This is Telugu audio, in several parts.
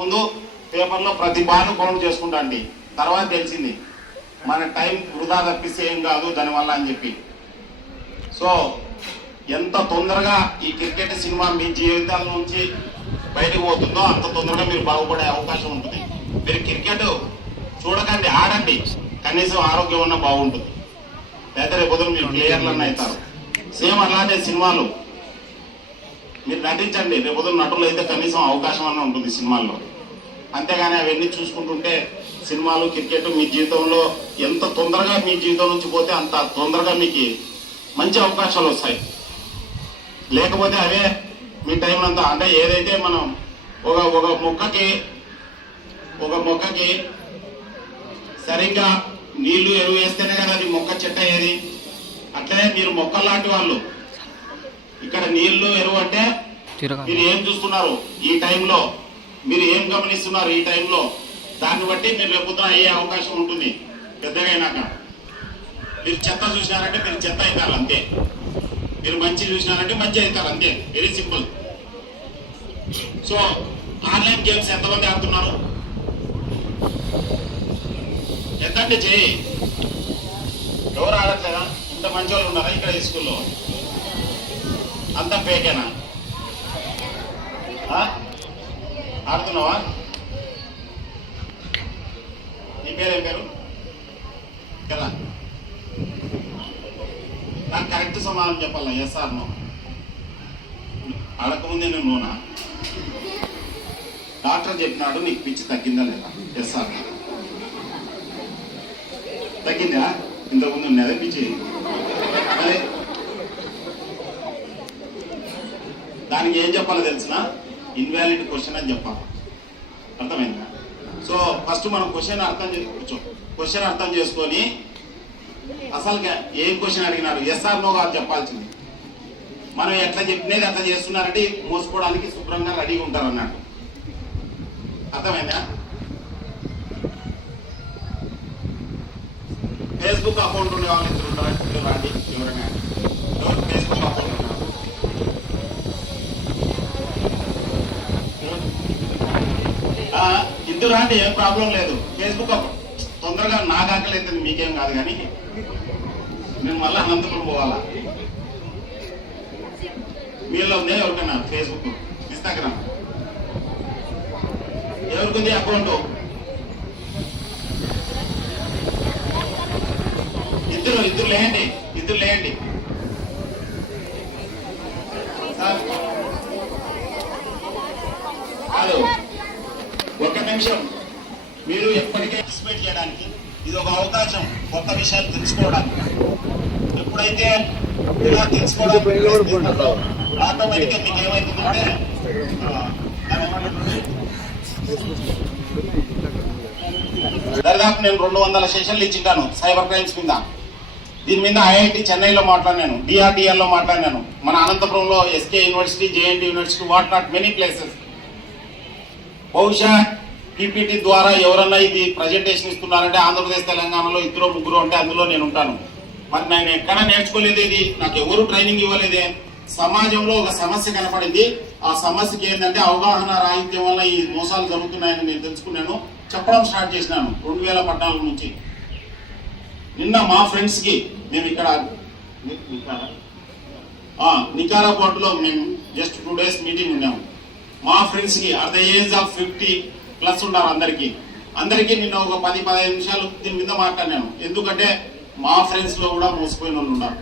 అంతకుముందు పేపర్లో ప్రతి బాను కౌంట్ చేసుకుంటా అండి. తర్వాత తెలిసింది మన టైం వృధా తప్పిస్తే ఏం కాదు దానివల్ల అని చెప్పి. సో ఎంత తొందరగా ఈ క్రికెట్ సినిమా మీ జీవితాల నుంచి బయటకు పోతుందో అంత తొందరగా మీరు బాగుపడే అవకాశం ఉంటుంది. మీరు క్రికెట్ చూడకండి, ఆడండి, కనీసం ఆరోగ్యం ఉన్నా బాగుంటుంది. లేదా రేపు మీరు ప్లేయర్లన్నా అవుతారు. సేమ్ అలానే సినిమాలు మీరు నటించండి, రేపు నటులు అయితే కనీసం అవకాశం అన్న ఉంటుంది సినిమాల్లో. అంతేగాని అవన్నీ చూసుకుంటుంటే సినిమాలు క్రికెట్ మీ జీవితంలో ఎంత తొందరగా మీ జీవితం నుంచి పోతే అంత తొందరగా మీకు మంచి అవకాశాలు వస్తాయి. లేకపోతే అవే మీ టైం అంతా అంటే ఏదైతే మనం ఒక మొక్కకి సరిగ్గా నీళ్లు ఎరువు వేస్తేనే కదా అది మొక్క చెట్టు అయ్యేది. అట్లనే మీరు మొక్కలాంటి వాళ్ళు. ఇక్కడ నీళ్లు ఎరువు అంటే మీరు ఏం చూస్తున్నారు ఈ టైంలో, మీరు ఏం గమనిస్తున్నారు ఈ టైంలో, దాన్ని బట్టి మీరు రేపున అయ్యే అవకాశం ఉంటుంది. పెద్దగా అయినాక మీరు చెత్త చూసినారంటే మీరు చెత్త అవుతారు అంతే, మీరు మంచి చూసినారంటే మంచి అవుతారు అంతే. Very simple. So online games ఎంతమంది ఆడుతున్నారు? ఎంతంటే చేయి. ఎవరు ఆడట్లేదా? ఇంత మంచి వాళ్ళు ఉన్నారా ఇక్కడ ఈ స్కూల్లో? అంత ఫేకేనా? ఆడుతున్నావా? నీ పేరేం పేరు? కదా నాకు కరెక్ట్ సమాధానం చెప్పాలా? Yes or no? అడగకముందే నేను నోనా? డాక్టర్ చెప్పినాడు నీకు పిచ్చి తగ్గిందా లేదా? Yes or no? తగ్గిందా? ఇంతకుముందు ఉన్నదే పిచ్చి. అదే దానికి ఏం చెప్పాలో తెలిసిన ఇన్వాలిడ్ క్వశ్చన్ అని చెప్పాలి. అర్థమైందా? సో ఫస్ట్ మనం క్వశ్చన్ అర్థం చేసుకొని అసలు ఏం క్వశ్చన్ అడిగినారు ఎస్ ఆర్ నో కాదు చెప్పాల్సింది. మనం ఎట్లా చెప్పినది అట్లా చేస్తున్నారంటే మోసుకోవడానికి శుభ్రంగా రెడీగా ఉంటారు అన్నట్టు. అర్థమైందా? ఫేస్బుక్ అకౌంట్ ఉండే వాళ్ళు ఇద్దరు ఉంటారా? రండి, ఎవరైనా ఎవరు ఫేస్బుక్ అకౌంట్ ఉన్నారు? ఇద్దరు రండి, ఏం ప్రాబ్లం లేదు. ఫేస్బుక్ అకౌంట్ తొందరగా నాకు ఆకలి అవుతుంది, మీకేం కాదు. కానీ మేము మళ్ళీ అనంతపురం పోవాలా? మీలో ఉందే ఎవరికైనా ఫేస్బుక్, ఇన్స్టాగ్రామ్ ఎవరికింది అకౌంట్? ఇద్దరు లేండి సార్. కాదు, ఒక్క నిమిషం. మీరు ఎప్పటికీ పార్టిసిపేట్ చేయడానికి ఇది ఒక అవకాశం, కొత్త విషయాలు తెలుసుకోవడానికి. ఎప్పుడైతే ఇలా తెలుసుకోవడానికి ఆటోమేటిక్గా మీకు ఏమైతుందంటే దాదాపు నేను 200 సెషన్లు ఇచ్చింటాను సైబర్ క్రైమ్స్ మీద. దీని మీద ఐఐటి చెన్నైలో మాట్లాడినాను, డిఆర్డిఎల్లో మాట్లాడినాను, మన అనంతపురంలో SK university, JNT university, what not many places. బహుశా పీపీటీ ద్వారా ఎవరన్నా ఇది ప్రజెంటేషన్ ఇస్తున్నారంటే ఆంధ్రప్రదేశ్ తెలంగాణలో 2-3 అంటే అందులో నేను ఉంటాను. మరి నేను ఎక్కడ నేర్చుకోలేదు, ఇది నాకు ఎవరు ట్రైనింగ్ ఇవ్వలేదే. సమాజంలో ఒక సమస్య కనపడింది. ఆ సమస్యకి ఏంటంటే అవగాహన రాహిత్యం వల్ల ఈ మోసాలు జరుగుతున్నాయని నేను తెలుసుకున్నాను, చెప్పడం స్టార్ట్ చేసినాను 2014 నుంచి. నిన్న మా ఫ్రెండ్స్ కి మేము ఇక్కడ నికారాబాద్లో మేము జస్ట్ 2 days మీటింగ్ ఉన్నాము. మా ఫ్రెండ్స్ కి అట్ ద ఏజ్ ఆఫ్ 50+ ఉన్నారు. అందరికీ నిన్న ఒక 10-15 నిమిషాలు దీని మీద మాట్లాడినాను. ఎందుకంటే మా ఫ్రెండ్స్ లో కూడా మోసపోయిన వాళ్ళు ఉన్నారు.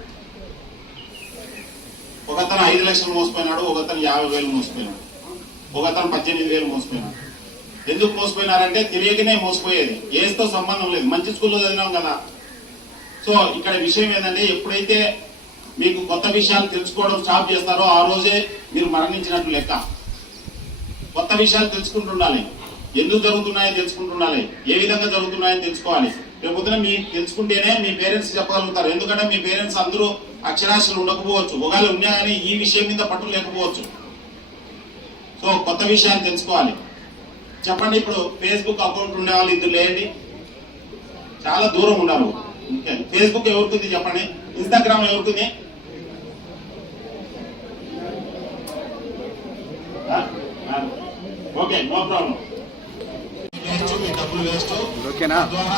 ఒకతను 5 లక్షలు మోసపోయినాడు, ఒకతను 50,000 మోసపోయినాడు, ఒకతను 18,000 మోసపోయినాడు. ఎందుకు మోసపోయినారంటే తెలియకనే మోసపోయేది, ఏజ్తో సంబంధం లేదు. మంచి స్కూల్లో చదివినాం కదా. సో ఇక్కడ విషయం ఏంటంటే ఎప్పుడైతే మీకు కొత్త విషయాలు తెలుసుకోవడం స్టాప్ చేస్తారో ఆ రోజే మీరు మరణించినట్టు లెక్క. కొత్త విషయాలు తెలుసుకుంటుండాలి, ఎందుకు జరుగుతున్నాయో తెలుసుకుంటుండాలి, ఏ విధంగా జరుగుతున్నాయని తెలుసుకోవాలి. రేపొద్దున మీరు తెలుసుకుంటేనే మీ పేరెంట్స్ చెప్పగలుగుతారు. ఎందుకంటే మీ పేరెంట్స్ అందరూ అక్షరాస్యులు ఉండకపోవచ్చు, ఒకవేళ ఉన్నా కానీ ఈ విషయం మీద పట్టు లేకపోవచ్చు. సో కొత్త విషయాలు తెలుసుకోవాలి. చెప్పండి, ఇప్పుడు ఫేస్బుక్ అకౌంట్ ఉండే వాళ్ళు ఇద్దరు లేండి, చాలా దూరం ఉన్నారు. ఫేస్బుక్ ఎవరికి చెప్పండి, ఇన్స్టాగ్రామ్ ఎవరికి? Okay, no problem. డబ్బులు వేస్ట్, ద్వారా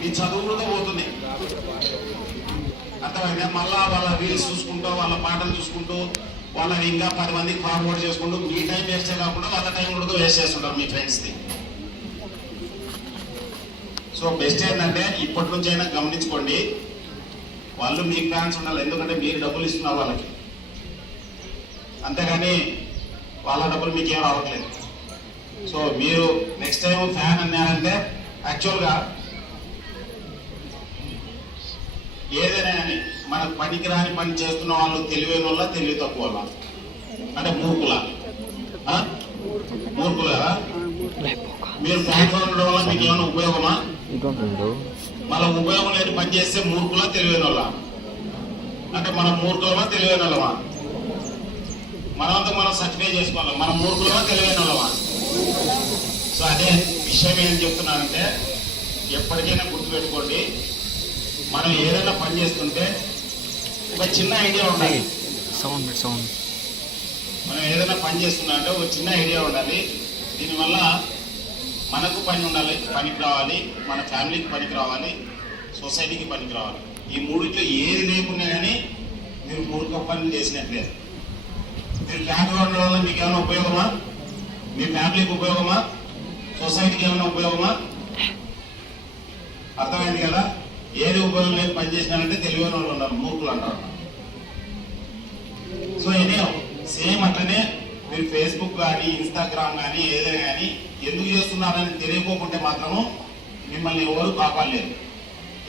మీ చదువు కూడా పోతుంది. అర్థమైందా? మళ్ళా వాళ్ళ రీల్స్ చూసుకుంటూ, వాళ్ళ పాటలు చూసుకుంటూ, వాళ్ళని ఇంకా 10 మందికి ఫార్వర్డ్ చేసుకుంటూ మీ టైం వేస్టే కాకుండా వాళ్ళ టైం కూడా వేస్ట్ చేస్తుంటారు మీ ఫ్రెండ్స్ది. సో బెస్ట్ ఏంటంటే ఇప్పటి నుంచి అయినా గమనించుకోండి, వాళ్ళు మీకు ఫ్యాన్స్ ఉండాలి. ఎందుకంటే మీరు డబ్బులు ఇస్తున్నారు వాళ్ళకి, అంతేగాని వాళ్ళ డబ్బులు మీకు ఏం రావట్లేదు. సో మీరు నెక్స్ట్ టైం ఫ్యాన్ అన్నారంటే యాక్చువల్గా ఏదైనా కానీ మనకు పనికి రాని పని చేస్తున్న వాళ్ళు తెలివైన వాళ్ళ, తెలివి తక్కువ వాళ్ళ, అంటే మూర్ఖుల కదా. మీరు ఫ్యాన్ ఉండడం వల్ల మీకు ఏమైనా ఉపయోగమా? మళ్ళీ ఉపయోగం లేని పని చేస్తే మూర్ఖుల, తెలివైన వాళ్ళ, అంటే మనం మూర్ఖులమా తెలివైన వాళ్ళమా? మనమంతా మనం సర్టిఫై చేసుకోవాలి, మనం మూర్ఖులమా తెలివైన వాళ్ళమా? సో అదే విషయం ఏం చెప్తున్నానంటే, ఎప్పటికైనా గుర్తుపెట్టుకోండి, మనం ఏదైనా పని చేస్తుంటే ఒక చిన్న ఐడియా ఉండాలి. మనం ఏదైనా పని చేస్తున్నామంటే ఒక చిన్న ఐడియా ఉండాలి. దీనివల్ల మనకు పని ఉండాలి, పనికి రావాలి, మన ఫ్యామిలీకి పనికి రావాలి, సొసైటీకి పనికి రావాలి. ఈ మూడిట్లో ఏది లేకున్నా కానీ మీరు మూర్ఖ పనులు చేసినట్లేదు. మీరు ఫ్యామిలీ ఉండడం వల్ల మీకు ఏమైనా ఉపయోగమా? మీ ఫ్యామిలీకి ఉపయోగమా? సొసైటీకి ఏమైనా ఉపయోగమా? అర్థమైంది కదా? ఏది ఉపయోగం లేదు పని చేసినారంటే తెలివైన వాళ్ళు ఉన్నారు, మూర్ఖులు అంటారు. సో ఇదే సేమ్ అట్లనే మీరు ఫేస్బుక్ కానీ ఇన్స్టాగ్రామ్ కానీ ఏదైనా కానీ ఎందుకు చేస్తున్నారని తెలియకోకుంటే మాత్రము మిమ్మల్ని ఎవరు కాపాడలేరు.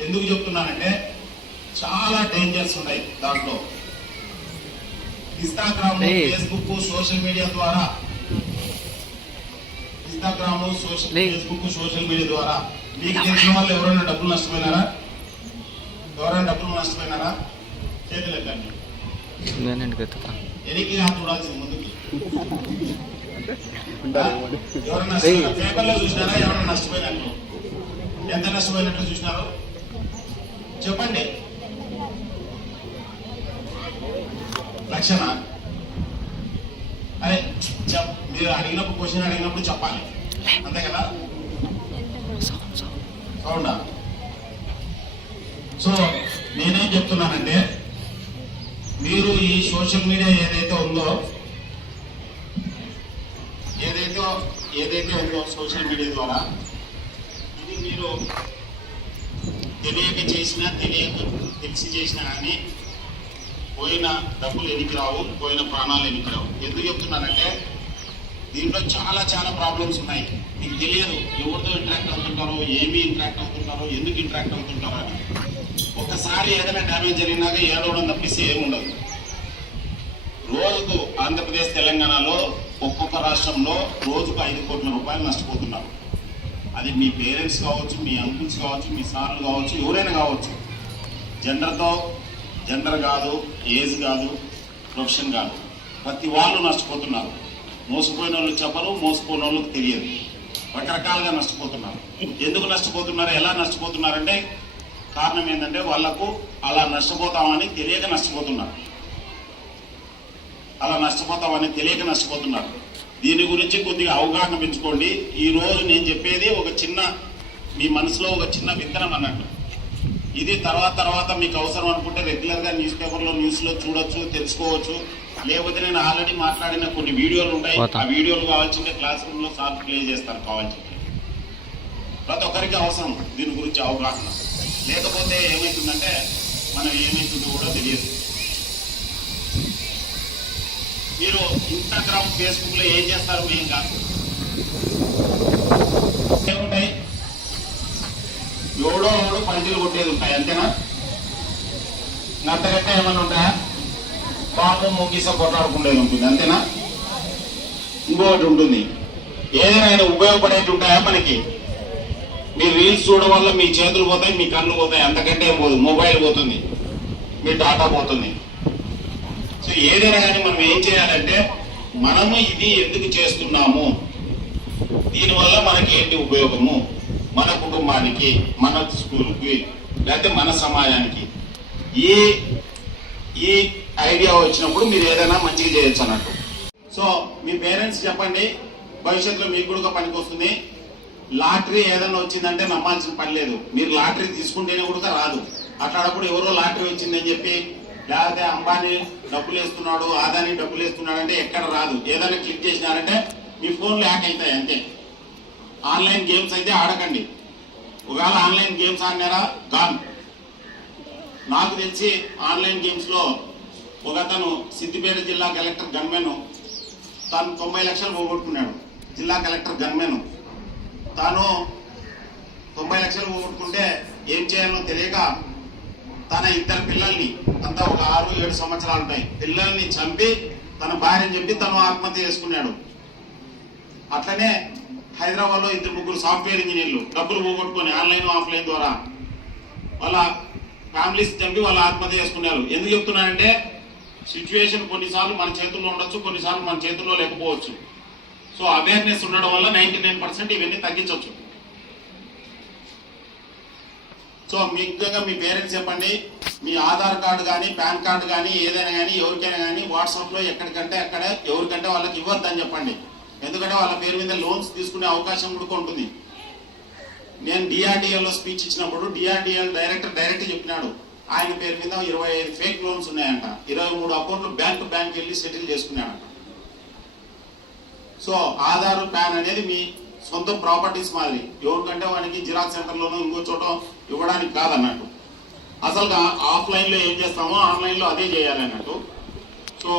ఎందుకు చెప్తున్నానంటే చాలా డేంజర్స్ ఉన్నాయి దాంట్లో. ఇన్స్టాగ్రామ్, ఫేస్బుక్, సోషల్ మీడియా ద్వారా ఫేస్బుక్, సోషల్ మీడియా ద్వారా మీకు తెలిసిన వాళ్ళు ఎవరైనా డబ్బులు నష్టపోయినారా? చేతులు ఎక్కండి. ఎనికి చూడాల్సింది ముందుకి. ఎవరైనా పేపర్లో చూసినారా? ఎవరైనా నష్టపోయినట్లు, ఎంత నష్టపోయినట్లు చూసినారు చెప్పండి. లక్షణ? అరే మీరు అడిగినప్పుడు క్వశ్చన్ అడిగినప్పుడు చెప్పాలి, అంతే కదా? అవునా? సో నేనేం చెప్తున్నానంటే, మీరు ఈ సోషల్ మీడియా ఏదైతే ఉందో సోషల్ మీడియా ద్వారా ఇది మీరు తెలియక చేసినా తెలిసి చేసినా కానీ పోయిన డబ్బులు ఎనికి రావు, పోయిన ప్రాణాలు ఎనికి రావు. ఎందుకు చెప్తున్నానంటే దీంట్లో చాలా చాలా ప్రాబ్లమ్స్ ఉన్నాయి. మీకు తెలియదు ఎవరితో ఇంటరాక్ట్ అవుతుంటారో, ఏమి ఇంటరాక్ట్ అవుతుంటారో, ఎందుకు ఇంటరాక్ట్ అవుతుంటారో అని. ఒక్కసారి ఏదైనా డ్యామేజ్ జరిగినాక ఏడవడం తప్పిస్తే ఏముండదు. రోజుకు ఆంధ్రప్రదేశ్, తెలంగాణలో ఒక్కొక్క రాష్ట్రంలో రోజుకు 5 కోట్ల రూపాయలు నష్టపోతున్నారు. అది మీ పేరెంట్స్ కావచ్చు, మీ అంకుల్స్ కావచ్చు, మీ సార్లు కావచ్చు, ఎవరైనా కావచ్చు. జెండర్ కాదు, ఏజ్ కాదు, ప్రొఫెషన్ కాదు, ప్రతి వాళ్ళు నష్టపోతున్నారు. మోసపోయిన వాళ్ళు చెప్పరు, మోసపోయిన వాళ్ళకి తెలియదు. రకరకాలుగా నష్టపోతున్నారు. ఎందుకు నష్టపోతున్నారు, ఎలా నష్టపోతున్నారంటే కారణం ఏంటంటే వాళ్ళకు అలా నష్టపోతామని తెలియక నష్టపోతున్నారు. దీని గురించి కొద్దిగా అవగాహన పెంచుకోండి. ఈ రోజు నేను చెప్పేది ఒక చిన్న, మీ మనసులో ఒక చిన్న విత్తనం అన్నట్టు. ఇది తర్వాత మీకు అవసరం అనుకుంటే రెగ్యులర్గా న్యూస్లో చూడొచ్చు, తెలుసుకోవచ్చు. లేకపోతే నేను ఆల్రెడీ మాట్లాడిన కొన్ని వీడియోలు ఉంటాయి, ఆ వీడియోలు కావాల్సిందే క్లాస్ రూమ్లో సార్ ప్లే చేస్తారు కావాల్సింది. ప్రతి ఒక్కరికి అవసరం దీని గురించి అవగాహన. లేకపోతే ఏమవుతుందంటే మనం ఏమవుతుందో కూడా తెలియదు. మీరు ఇన్స్టాగ్రామ్, ఫేస్బుక్లో ఏం చేస్తారు? ఏం కాదు, ఏముంటాయి, ఎవడో పంచులు కొట్టేది ఉంటాయి, అంతేనా? అంతకంటే ఏమన్నా ఉంటాయా? పాప ముగిస కొట్లాడుకునేది ఉంటుంది, అంతేనా? ఇంకొకటి ఉంటుంది, ఏదైనా ఉపయోగపడేవి ఉంటాయా మనకి? మీ రీల్స్ చూడడం వల్ల మీ చేతులు పోతాయి, మీ కళ్ళు పోతాయి, అంతకంటే ఏం పోదు. మొబైల్ పోతుంది, మీ డాటా పోతుంది. సో ఏదైనా కానీ మనం ఏం చేయాలంటే, మనము ఇది ఎందుకు చేస్తున్నాము, దీనివల్ల మనకి ఏంటి ఉపయోగము, మన కుటుంబానికి, మన స్కూల్కి, లేకపోతే మన సమాజానికి, ఈ ఐడియా వచ్చినప్పుడు మీరు ఏదైనా మంచిగా చేయొచ్చు అన్నట్టు. సో మీ పేరెంట్స్ చెప్పండి, భవిష్యత్తులో మీకు కూడా పనికి వస్తుంది. లాటరీ ఏదైనా వచ్చిందంటే నమ్మాల్సిన పని లేదు. మీరు లాటరీ తీసుకుంటేనే కూడా రాదు. అట్లాడప్పుడు ఎవరో లాటరీ వచ్చిందని చెప్పి లేకపోతే అంబానీ డబ్బులు వేస్తున్నాడు, ఆదాని డబ్బులు వేస్తున్నాడు అంటే ఎక్కడ రాదు. ఏదైనా క్లిక్ చేసినారంటే మీ ఫోన్లు హ్యాక్ అవుతాయి అంతే. ఆన్లైన్ గేమ్స్ అయితే ఆడకండి. ఒకవేళ ఆన్లైన్ గేమ్స్ ఆడినారా గాన్. నాకు తెలిసి ఆన్లైన్ గేమ్స్ లో ఒక అతను సిద్దిపేట జిల్లా కలెక్టర్ గన్మెన్ తాను 90 లక్షలు పోగొట్టుకున్నాడు. జిల్లా కలెక్టర్ గన్మెన్ తాను 90 లక్షలు పోగొట్టుకుంటే ఏం చేయాలో తెలియక తన 2 పిల్లల్ని, అంతా ఒక 6-7 సంవత్సరాలు ఉంటాయి, పిల్లల్ని చంపి తన భార్యని చెప్పి తను ఆత్మహత్య చేసుకున్నాడు. అట్లనే హైదరాబాద్ లో 2-3 సాఫ్ట్వేర్ ఇంజనీర్లు డబ్బులు పోగొట్టుకొని ఆన్లైన్ ఆఫ్లైన్ ద్వారా వాళ్ళ ఫ్యామిలీస్ చంపి వాళ్ళు ఆత్మహత్య చేసుకున్నారు. ఎందుకు చెప్తున్నానంటే సిచ్యువేషన్ కొన్నిసార్లు మన చేతుల్లో ఉండొచ్చు, కొన్నిసార్లు మన చేతుల్లో లేకపోవచ్చు. సో అవేర్నెస్ ఉండడం వల్ల 99% ఇవన్నీ తగ్గించవచ్చు. సో ముఖ్యంగా మీ పేరెంట్స్ చెప్పండి, మీ ఆధార్ కార్డు కానీ పాన్ కార్డు కానీ ఏదైనా కానీ ఎవరికైనా కానీ వాట్సాప్లో ఎక్కడికంటే అక్కడ ఎవరికంటే వాళ్ళకి ఇవ్వద్దని చెప్పండి. ఎందుకంటే వాళ్ళ పేరు మీద లోన్స్ తీసుకునే అవకాశం కూడా ఉంటుంది. నేను డిఆర్డిఎల్లో స్పీచ్ ఇచ్చినప్పుడు డిఆర్డిఎల్ డైరెక్ట్ చెప్పినాడు ఆయన పేరు మీద 25 ఫేక్ లోన్స్ ఉన్నాయంట, 23 అకౌంట్లు బ్యాంక్ వెళ్ళి సెటిల్ చేసుకున్నాడంట. సో ఆధార్ పాన్ అనేది మీ సొంత ప్రాపర్టీస్ మాదిరి, ఎవరికంటే వానికి జిరాక్స్ సెంటర్లోనూ ఇంకో చోట ఇవ్వడానికి కాదన్నట్టు. అసలుగా ఆఫ్లైన్లో ఏం చేస్తామో ఆన్లైన్లో అదే చేయాలి అన్నట్టు. సో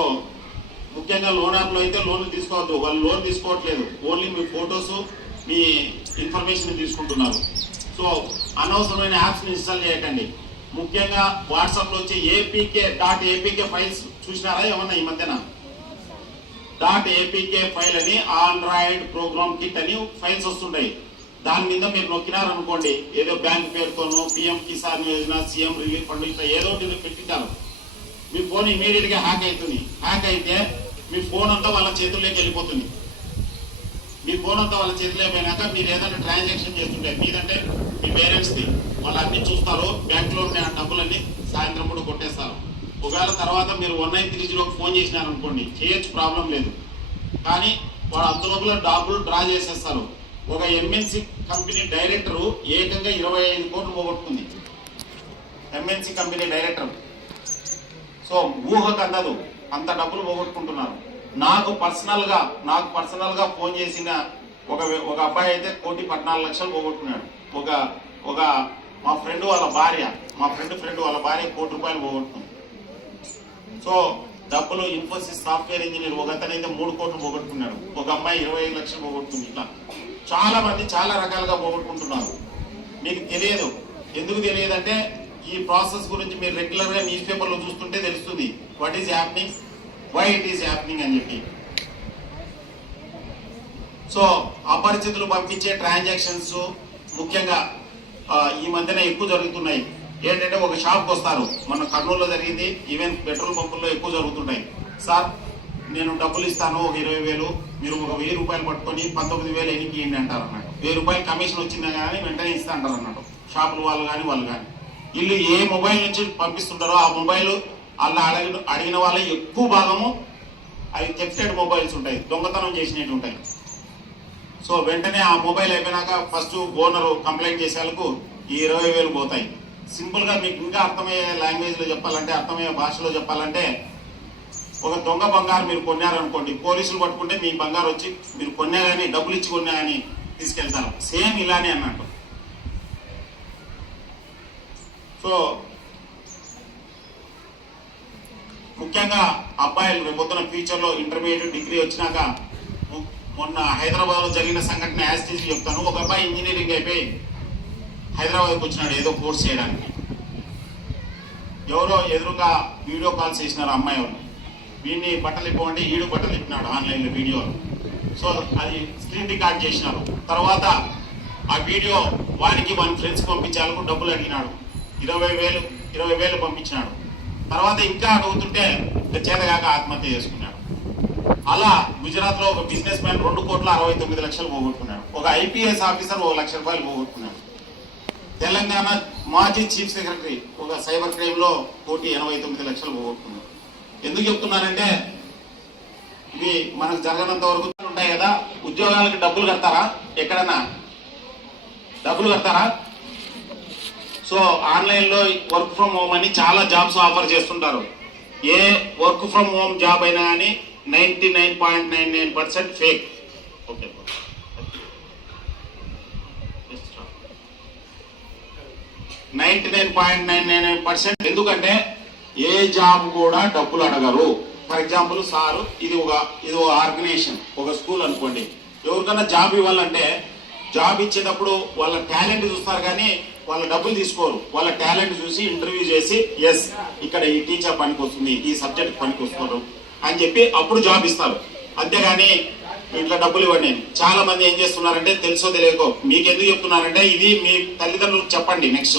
ముఖ్యంగా లోన్ యాప్లో అయితే లోన్లు తీసుకోవద్దు, వాళ్ళు లోన్ తీసుకోవట్లేదు, ఓన్లీ మీ ఫొటోస్ మీ ఇన్ఫర్మేషన్ తీసుకుంటున్నారు. సో అనవసరమైన యాప్స్ని ఇన్స్టాల్ చేయకండి. ముఖ్యంగా వాట్సాప్లో వచ్చే APK ఫైల్స్ చూసినారా ఏమన్నా ఈ మధ్యన? .apk ఫైల్ అని ఆండ్రాయిడ్ ప్రోగ్రామ్ కిట్ అని ఫైల్స్ వస్తుంటాయి. దాని మీద మీరు నొక్కినారనుకోండి, ఏదో బ్యాంక్ పేరుతోనూ PM Kisan Yojana, CM relief fund ఇట్లా ఏదో ఒకటి పెట్టింటారు. మీ ఫోన్ ఇమీడియట్ గా హ్యాక్ అవుతుంది. హ్యాక్ అయితే మీ ఫోన్ అంతా వాళ్ళ చేతుల్లోకి వెళ్ళిపోతుంది. మీ ఫోన్ అంతా వాళ్ళ చేతిలో అయిపోయినాక మీరు ఏదైనా ట్రాన్సాక్షన్ చేస్తుంటే మీదంటే మీ పేరెంట్స్ది వాళ్ళు అన్ని చూస్తారు. బ్యాంకులో ఉన్న డబ్బులన్నీ సాయంత్రం కూడా కొట్టేస్తారు. ఒకవేళ తర్వాత మీరు 1930కి ఫోన్ చేసినారనుకోండి, చేయొచ్చు, ప్రాబ్లం లేదు. కానీ వాడు అంతలోపల డబ్బులు డ్రా చేసేస్తారు. ఒక MNC కంపెనీ డైరెక్టరు ఏకంగా 25 కోట్లు పోగొట్టుకుంది. MNC company director. సో ఊహకు అందదు, అంత డబ్బులు పోగొట్టుకుంటున్నారు. నాకు పర్సనల్ గా ఫోన్ చేసిన ఒక అబ్బాయి అయితే 1,14,00,000 పోగొట్టుకున్నాడు. ఒక మా ఫ్రెండ్ వాళ్ళ భార్య, వాళ్ళ భార్య 1 కోటి రూపాయలు పోగొట్టుకుంది. సో డబ్బులు ఇన్ఫోసిస్ సాఫ్ట్వేర్ ఇంజనీర్ ఒక అతనైతే 3 కోట్లు పోగొట్టుకున్నాడు. ఒక అమ్మాయి 25 లక్షలు పోగొట్టుకుంది. ఇట్లా చాలా మంది చాలా రకాలుగా పోగొట్టుకుంటున్నారు. మీకు తెలియదు. ఎందుకు తెలియదంటే ఈ ప్రాసెస్ గురించి మీరు రెగ్యులర్ గా న్యూస్ పేపర్లో చూస్తుంటే తెలుస్తుంది. What is happening, why it is happening అని చెప్పి. సో అపరిచితులు పంపించే ట్రాన్సాక్షన్స్ ముఖ్యంగా ఈ మధ్యన ఎక్కువ జరుగుతున్నాయి. ఏంటంటే ఒక షాప్కి వస్తారు, మన కర్నూలులో జరిగింది, ఈవెన్ పెట్రోల్ పంపుల్లో ఎక్కువ జరుగుతుంటాయి. సార్ నేను డబ్బులు ఇస్తాను ఒక 20,000, మీరు ఒక 1,000 రూపాయలు పట్టుకొని 19,000 ఎన్నికి ఇవ్వండి అంటారు అన్నట్టు. 1,000 రూపాయలు కమిషన్ వచ్చిందా కానీ వెంటనే ఇస్తా అంటారు అన్నట్టు. షాపులు వాళ్ళు కానీ వీళ్ళు ఏ మొబైల్ నుంచి పంపిస్తుంటారో ఆ మొబైల్ అలా అడిగిన వాళ్ళ ఎక్కువ భాగము అవి థెఫ్టెడ్ మొబైల్స్ ఉంటాయి, దొంగతనం చేసినట్టు ఉంటాయి. సో వెంటనే ఆ మొబైల్ అయిపోయినాక ఫస్ట్ ఓనరు కంప్లైంట్ చేసేందుకు ఈ 20,000 పోతాయి. సింపుల్ గా మీకు ఇంకా అర్థమయ్యే లాంగ్వేజ్ లో చెప్పాలంటే, అర్థమయ్యే భాషలో చెప్పాలంటే, ఒక దొంగ బంగారు మీరు కొన్నారనుకోండి, పోలీసులు పట్టుకుంటే మీ బంగారు వచ్చి మీరు కొన్నారని డబ్బులు ఇచ్చి కొన్నారని తీసుకెళ్తారు. సేమ్ ఇలానే అన్నట్టు. సో ముఖ్యంగా అబ్బాయిలు రేపొద్దున ఫ్యూచర్ లో ఇంటర్మీడియట్ డిగ్రీ వచ్చినాక, మొన్న హైదరాబాద్ లో జరిగిన సంఘటన యాజ్ టీజీ చెప్తాను. ఒక అబ్బాయి ఇంజనీరింగ్ అయిపోయి హైదరాబాద్కి వచ్చినాడు ఏదో కోర్స్ చేయడానికి. ఎవరో ఎదురుగా వీడియో కాల్ చేసినారు అమ్మాయి వాళ్ళు. వీడిని బట్టలు ఇవ్వండి, ఈడు బట్టలు ఇప్పినాడు ఆన్లైన్లో వీడియోలు. సో అది స్క్రీన్ రికార్డ్ చేసినారు. తర్వాత ఆ వీడియో వానికి వాని ఫ్రెండ్స్కి పంపించాలకు డబ్బులు అడిగినాడు. 20,000 పంపించినాడు. తర్వాత ఇంకా అడుగుతుంటే చేతగాక ఆత్మహత్య చేసుకున్నాడు. అలా గుజరాత్ లో ఒక బిజినెస్ మ్యాన్ 2,69,00,000 పోగొట్టుకున్నాడు. ఒక IPS ఆఫీసర్ 1,00,000 రూపాయలు పోగొట్టుకున్నాడు. తెలంగాణ మాజీ చీఫ్ సెక్రటరీ ఒక సైబర్ క్రైమ్ లో 1,89,00,000 పోగొట్టుకున్నాడు. ఎందుకు చెప్తున్నానంటే ఇవి మనకు జరగనంత వరకు ఉంటాయి కదా. ఉద్యోగాలకు డబ్బులు కడతారా? ఎక్కడన్నా డబ్బులు కడతారా? సో ఆన్లైన్లో వర్క్ ఫ్రమ్ హోమ్ అని చాలా జాబ్స్ ఆఫర్ చేస్తుంటారు. ఏ వర్క్ ఫ్రమ్ హోమ్ జాబ్ అయినా కానీ 99.99% ఫేక్. ఓకే, 99.99%. ఎందుకంటే ఏ జాబ్ కూడా డబ్బులు అడగరు. ఫర్ ఎగ్జాంపుల్ సారు ఇది ఒక ఆర్గనైజేషన్, ఒక స్కూల్ అనుకోండి. ఎవరికైనా జాబ్ ఇవ్వాలంటే జాబ్ ఇచ్చేటప్పుడు వాళ్ళ టాలెంట్ చూస్తారు కానీ వాళ్ళ డబ్బులు తీసుకోరు. వాళ్ళ టాలెంట్ చూసి ఇంటర్వ్యూ చేసి ఎస్ ఇక్కడ ఈ టీచర్ పనికి వస్తుంది, ఈ సబ్జెక్ట్ పనికి వస్తారు అని చెప్పి అప్పుడు జాబ్ ఇస్తారు. అంతేగాని ఇట్లా డబ్బులు ఇవ్వండి. చాలా మంది ఏం చేస్తున్నారంటే తెలుసో తెలియకో, మీకు ఎందుకు చెప్తున్నారంటే ఇది మీ తల్లిదండ్రులకు చెప్పండి. Next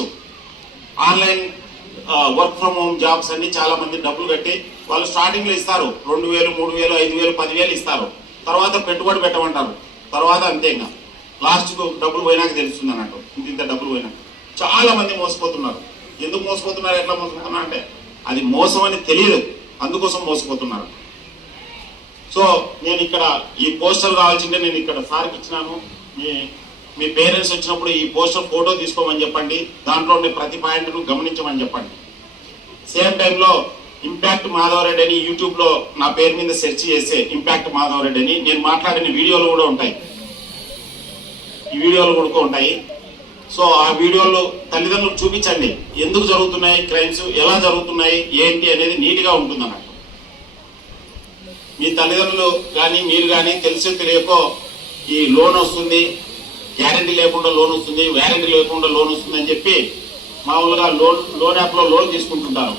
online work from home jobs అన్ని చాలా మంది డబ్బులు కట్టి వాళ్ళు స్టార్టింగ్ లో ఇస్తారు 2,000, 3,000, 5,000, 10,000 ఇస్తారు. తర్వాత పెట్టుబడి పెట్టమంటారు. తర్వాత అంతే ఇంకా లాస్ట్ కు డబ్బులు పోయినాక తెలుస్తుంది అన్నట్టు. ఇంత డబ్బులు పోయినాక చాలా మంది మోసపోతున్నారు. ఎందుకు మోసపోతున్నారు, ఎట్లా మోసపోతున్నారు అంటే అది మోసం అని తెలియదు, అందుకోసం మోసపోతున్నారు. సో నేను ఇక్కడ ఈ పోస్టర్ కావాల్సిందే నేను ఇక్కడ సార్కి ఇచ్చినాను. మీ పేరెంట్స్ వచ్చినప్పుడు ఈ పోస్టర్ ఫోటో తీసుకోమని చెప్పండి. దాంట్లో ఉండే ప్రతి పాయింట్ను గమనించమని చెప్పండి. సేమ్ టైంలో ఇంపాక్ట్ మాధవరెడ్డి అని యూట్యూబ్లో నా పేరు మీద సెర్చ్ చేస్తే ఇంపాక్ట్ మాధవరెడ్డి అని నేను మాట్లాడిన వీడియోలు కూడా ఉంటాయి. ఈ వీడియోలు కూడా ఉంటాయి. సో ఆ వీడియోలు తల్లిదండ్రులకు చూపించండి. ఎందుకు జరుగుతున్నాయి క్రైమ్స్, ఎలా జరుగుతున్నాయి, ఏంటి అనేది నీట్గా ఉంటుంది అన్నట్టు. మీ తల్లిదండ్రులు కానీ మీరు కానీ తెలిసో తెలియకో ఈ లోన్ వస్తుంది, గ్యారంటీ లేకుండా లోన్ వస్తుంది, వ్యారంటీ లేకుండా లోన్ వస్తుంది అని చెప్పి మామూలుగా లోన్ యాప్లో లోన్ తీసుకుంటుంటారు.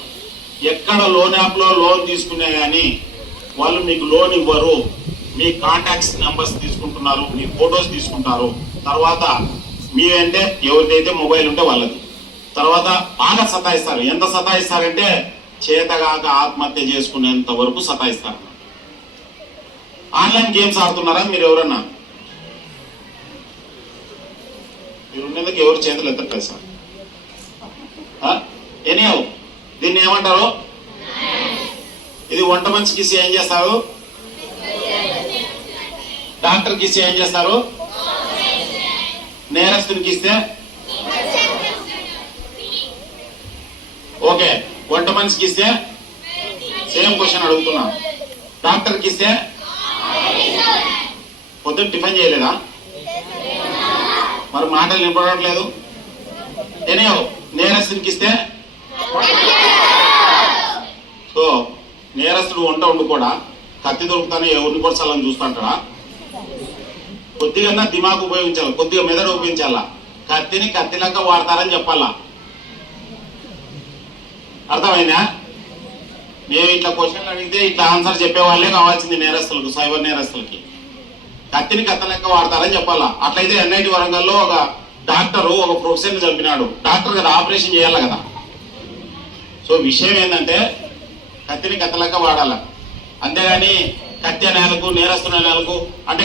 ఎక్కడ లోన్ యాప్లో లోన్ తీసుకునే కానీ వాళ్ళు మీకు లోన్ ఇవ్వరు. మీ కాంటాక్ట్స్ నెంబర్స్ తీసుకుంటున్నారు, మీ ఫొటోస్ తీసుకుంటారు. తర్వాత మీరంటే ఎవరిదైతే మొబైల్ ఉంటే వాళ్ళది. తర్వాత బాగా సతాయిస్తారు. ఎంత సతాయిస్తారంటే చేతగాక ఆత్మహత్య చేసుకునేంత వరకు సతాయిస్తారు. ఆన్లైన్ గేమ్స్ ఆడుతున్నారా మీరు ఎవరన్నా? మీరు ఉండేందుకు ఎవరు చేతులు ఎత్తట్లేదు సార్. ఎనీహౌ దీన్ని ఏమంటారు? ఇది వంట మనిషికి ఇస్తే ఏం చేస్తారు? డాక్టర్కి ఇస్తే ఏం చేస్తారు? నేరస్తునికి ఇస్తే ఓకే. వంట మనిషికి ఇస్తే సేమ్ క్వశ్చన్ అడుగుతున్నా. డాక్టర్కి ఇస్తే పొద్దున్న టిఫిన్ చేయలేదా? మరి మాటలు నింపడట్లేదు. ఎనీహౌ నేరస్తునికి ఇస్తే సో నేరస్తుడు వంట వండుకోడా? కత్తి దొరుకుతానే ఎవరిని కూడా చల్లని చూస్తుంటాడా? కొద్దిగా దిమాగ్ ఉపయోగించాలి, కొద్దిగా మెదడు ఉపయోగించాలా. కత్తిని కత్తిలాగా వాడతారని చెప్పాలా. అర్థమైందా? మేము ఇట్లా క్వశ్చన్లు అడిగితే ఇట్లా ఆన్సర్ చెప్పేవాళ్ళే కావాల్సింది నేరస్తులకు, సైబర్ నేరస్తులకి. కత్తిని కత్తిలెక్క వాడతారని చెప్పాలా. అట్లయితే NIT వరంగల్లో ఒక డాక్టర్ ఒక ప్రొఫెసర్ని చంపినాడు. డాక్టర్ కదా, ఆపరేషన్ చేయాలి కదా. సో విషయం ఏంటంటే కత్తిని కత్తిలెక్క వాడాల. అంతేగాని కత్తి నేలకు నేరస్తున్న నేలకు అంటే